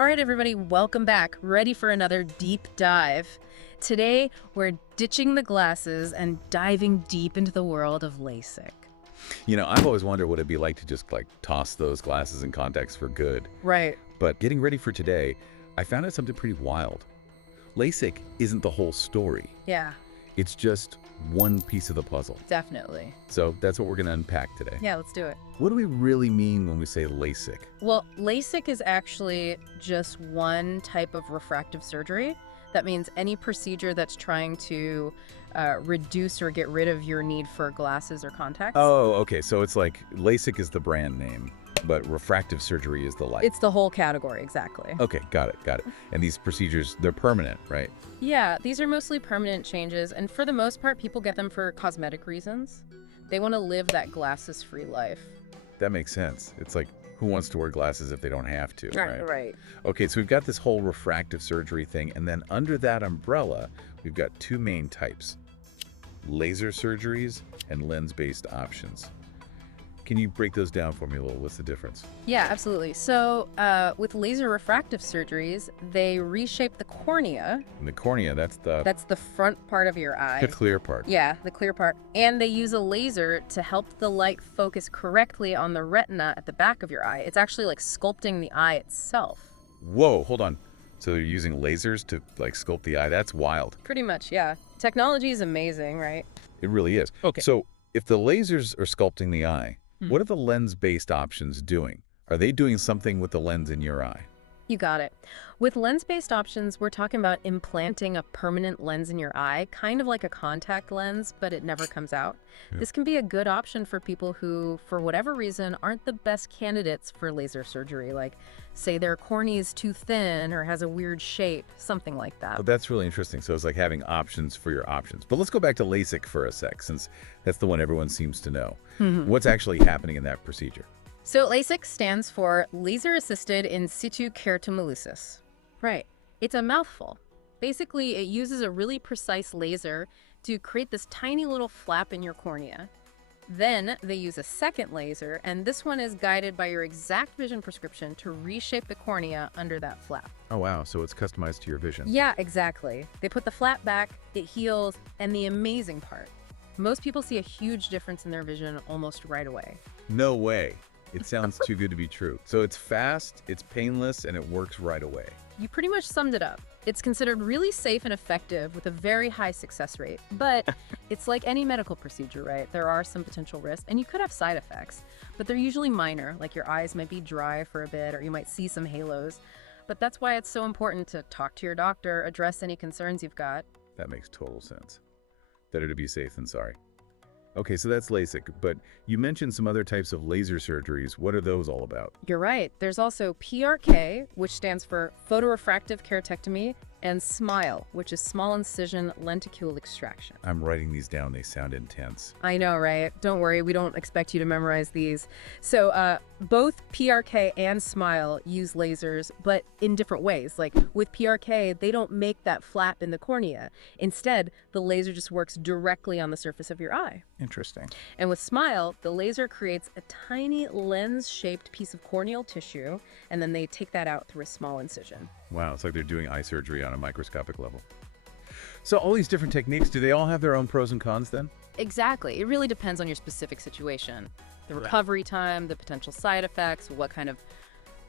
All right, everybody, welcome back. Ready for another deep dive. Today, we're ditching the glasses and diving deep into the world of LASIK. I've always wondered what it'd be like to just toss those glasses and contacts for good. Right. But getting ready for today, I found out something pretty wild. LASIK isn't the whole story. Yeah, It's just one piece of the puzzle. definitely. So that's what we're going to unpack today. Yeah, let's do it. What do we really mean when we say LASIK? Well, LASIK is actually just one type of refractive surgery. That means any procedure that's trying to reduce or get rid of your need for glasses or contacts. Oh, okay. So it's like LASIK is the brand name, but refractive surgery is the life. It's the whole category, exactly. Okay, got it. And these procedures, they're permanent, right? Yeah, these are mostly permanent changes, and for the most part, people get them for cosmetic reasons. They want to live that glasses-free life. That makes sense. It's like, who wants to wear glasses if they don't have to, right? Right. Okay, so we've got this whole refractive surgery thing, and then under that umbrella, we've got two main types: laser surgeries and lens-based options. Can you break those down for me a little? What's the difference? Yeah, absolutely. So with laser refractive surgeries, they reshape the cornea. And the cornea, that's That's the front part of your eye. the clear part. Yeah, the clear part. And they use a laser to help the light focus correctly on the retina at the back of your eye. It's actually like sculpting the eye itself. Whoa, hold on. So they're using lasers to sculpt the eye? That's wild. Pretty much, yeah. Technology is amazing, right? It really is. Okay. So if the lasers are sculpting the eye, what are the lens-based options doing? Are they doing something with the lens in your eye? You got it. With lens-based options, we're talking about implanting a permanent lens in your eye, kind of like a contact lens, but it never comes out. Yeah. This can be a good option for people who, for whatever reason, aren't the best candidates for laser surgery, like, say their cornea is too thin or has a weird shape, something like that. Oh, that's really interesting. So it's like having options for your options. But let's go back to LASIK for a sec, since that's the one everyone seems to know. What's actually happening in that procedure? So LASIK stands for Laser-Assisted In Situ Keratomelusis. Right. It's a mouthful. Basically, it uses a really precise laser to create this tiny little flap in your cornea. Then they use a second laser, and this one is guided by your exact vision prescription to reshape the cornea under that flap. Oh, wow. So it's customized to your vision. Yeah, exactly. They put the flap back, it heals, and the amazing part, most people see a huge difference in their vision almost right away. No way. It sounds too good to be true. So it's fast, it's painless, and it works right away. You pretty much summed it up. It's considered really safe and effective with a very high success rate. But it's like any medical procedure, right? There are some potential risks, and you could have side effects, but they're usually minor, like your eyes might be dry for a bit, or you might see some halos. But that's why it's so important to talk to your doctor, address any concerns you've got. That makes total sense. Better to be safe than sorry. Okay, so that's LASIK, but you mentioned some other types of laser surgeries. What are those all about? You're right. There's also PRK, which stands for photorefractive keratectomy, and SMILE, which is small incision lenticule extraction. I'm writing these down. They sound intense. I know, right? Don't worry, we don't expect you to memorize these. So both PRK and SMILE use lasers, but in different ways. Like with PRK, they don't make that flap in the cornea. Instead, the laser just works directly on the surface of your eye. Interesting. And with SMILE, the laser creates a tiny lens-shaped piece of corneal tissue, and then they take that out through a small incision. Wow, it's like they're doing eye surgery on a microscopic level. So all these different techniques, do they all have their own pros and cons then? Exactly. It really depends on your specific situation. The recovery time, the potential side effects, what kind of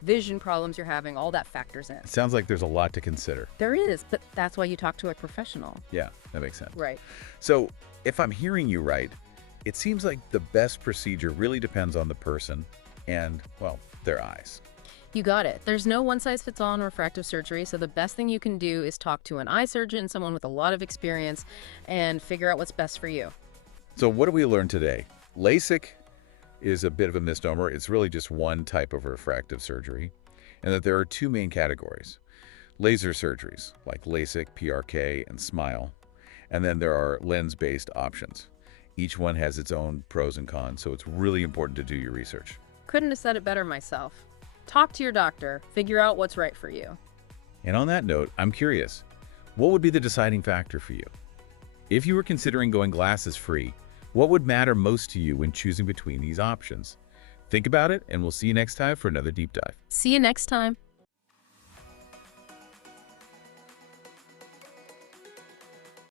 vision problems you're having, all that factors in. It sounds like there's a lot to consider. There is, but that's why you talk to a professional. Yeah, that makes sense. Right. So if I'm hearing you right, it seems like the best procedure really depends on the person and, well, their eyes. You got it. There's no one-size-fits-all in refractive surgery, so the best thing you can do is talk to an eye surgeon, someone with a lot of experience, and figure out what's best for you. So what did we learn today? LASIK is a bit of a misnomer. It's really just one type of refractive surgery, and that there are two main categories. Laser surgeries, like LASIK, PRK, and SMILE, and then there are lens-based options. Each one has its own pros and cons, so it's really important to do your research. Couldn't have said it better myself. Talk to your doctor, figure out what's right for you. And on that note, I'm curious, what would be the deciding factor for you? If you were considering going glasses-free, what would matter most to you when choosing between these options? Think about it, and we'll see you next time for another deep dive. See you next time.